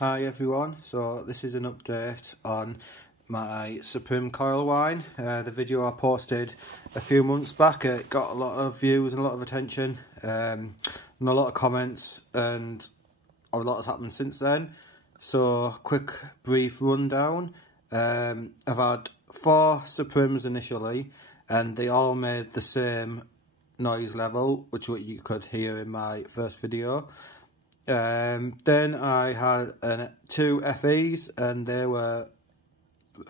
Hi everyone, so this is an update on my Suprim Coil Whine. The video I posted a few months back, it got a lot of views and a lot of attention and a lot of comments, and a lot has happened since then. So quick brief rundown. I've had 4 Suprims initially and they all made the same noise level, which you could hear in my first video. Then I had 2 FEs, and they were,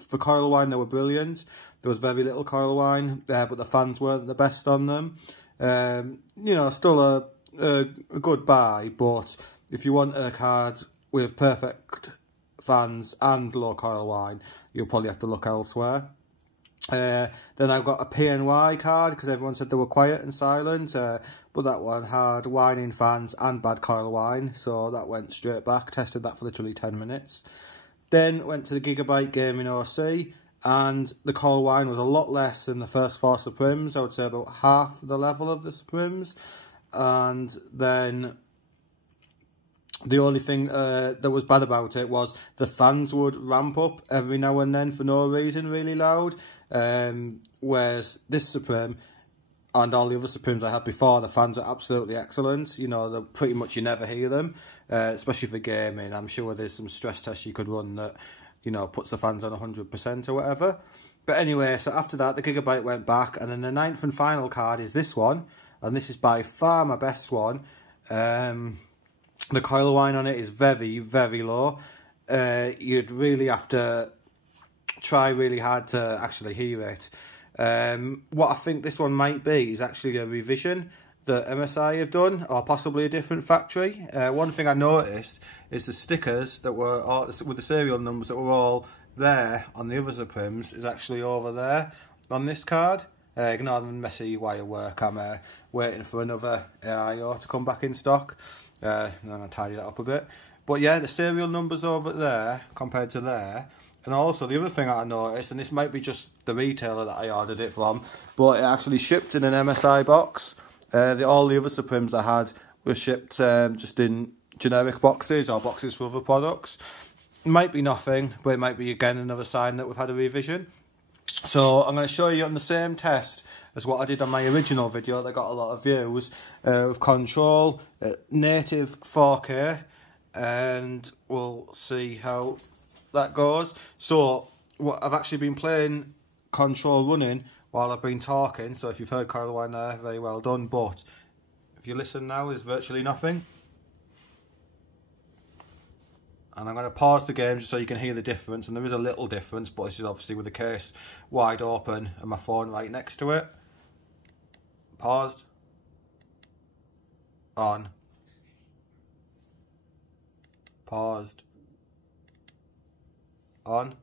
for coil whine, they were brilliant. There was very little coil whine, but the fans weren't the best on them. You know, still a good buy, but if you want a card with perfect fans and low coil whine, you'll probably have to look elsewhere. Then I've got a PNY card because everyone said they were quiet and silent, but that one had whining fans and bad coil whine, so that went straight back. Tested that for literally 10 minutes. Then went to the Gigabyte Gaming OC, and the coil whine was a lot less than the first 4 Suprims. I would say about half the level of the Suprims. And then the only thing that was bad about it was the fans would ramp up every now and then for no reason, really loud. Whereas this Suprim and all the other Suprims I had before, the fans are absolutely excellent. You know, they're pretty much, you never hear them, especially for gaming. I'm sure there's some stress tests you could run that, you know, puts the fans on 100% or whatever. But anyway, so after that, the Gigabyte went back, and then the 9th and final card is this one, and this is by far my best one. The coil whine on it is very, very low. You'd really have to try really hard to actually hear it. What I think this one might be is actually a revision that MSI have done, or possibly a different factory. One thing I noticed is the stickers that were all, with the serial numbers that were all there on the other Suprims is actually over there on this card. Ignore the messy wire work, I'm waiting for another AIO to come back in stock. And then I tidy that up a bit. But yeah, the serial numbers over there compared to there. And also the other thing I noticed, and this might be just the retailer that I ordered it from, but it actually shipped in an MSI box. All the other Suprims I had were shipped just in generic boxes or boxes for other products. It might be nothing, but it might be again another sign that we've had a revision. So I'm going to show you on the same test as what I did on my original video that got a lot of views, with Control native 4K, and we'll see how that goes. So what I've actually been playing Control running while I've been talking, so if you've heard coil whine there, very well done, but if you listen now, there's virtually nothing. And I'm going to pause the game just so you can hear the difference, and there is a little difference, but this is obviously with the case wide open and my phone right next to it. Paused. On. Paused. On.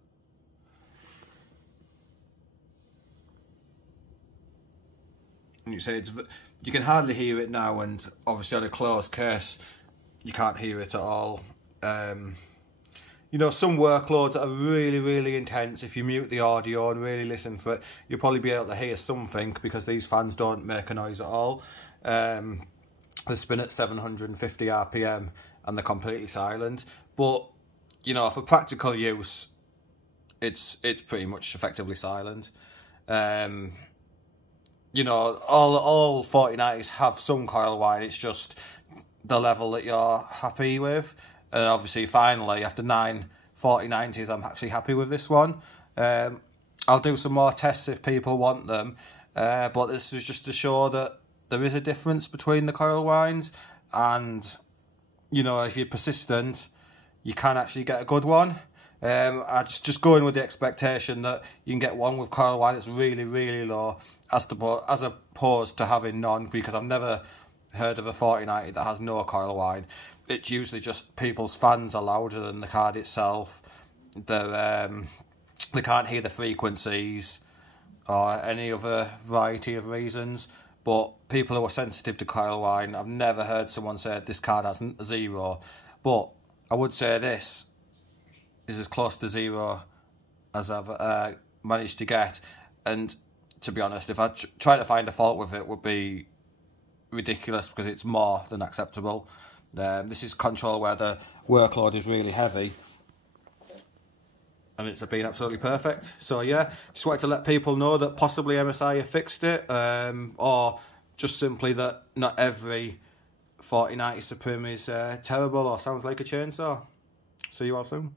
And you say you can hardly hear it now, and obviously on a closed case you can't hear it at all. You know, some workloads that are really, really intense, if you mute the audio and really listen for it, you'll probably be able to hear something, because these fans don't make a noise at all. They spin at 750 RPM and they're completely silent. But, you know, for practical use, it's pretty much effectively silent. You know, all 4090s have some coil whine, it's just the level that you're happy with. And obviously, finally, after 9 4090s, I'm actually happy with this one. I'll do some more tests if people want them. But this is just to show that there is a difference between the coil whines. And, you know, if you're persistent, you can actually get a good one. I just go in with the expectation that you can get one with coil whine that's really, really low, as opposed to having none, because I've never heard of a 4090 that has no coil whine. It's usually just people's fans are louder than the card itself. They can't hear the frequencies or any other variety of reasons. But people who are sensitive to coil whine, I've never heard someone say this card has 0. But I would say this is as close to 0 as I've managed to get. And to be honest, if I try to find a fault with it, would be ridiculous, because it's more than acceptable. This is control where the workload is really heavy, and it's been absolutely perfect. So yeah, just wanted to let people know that possibly MSI have fixed it, or just simply that not every 4090 Suprim is terrible or sounds like a chainsaw. See you all soon.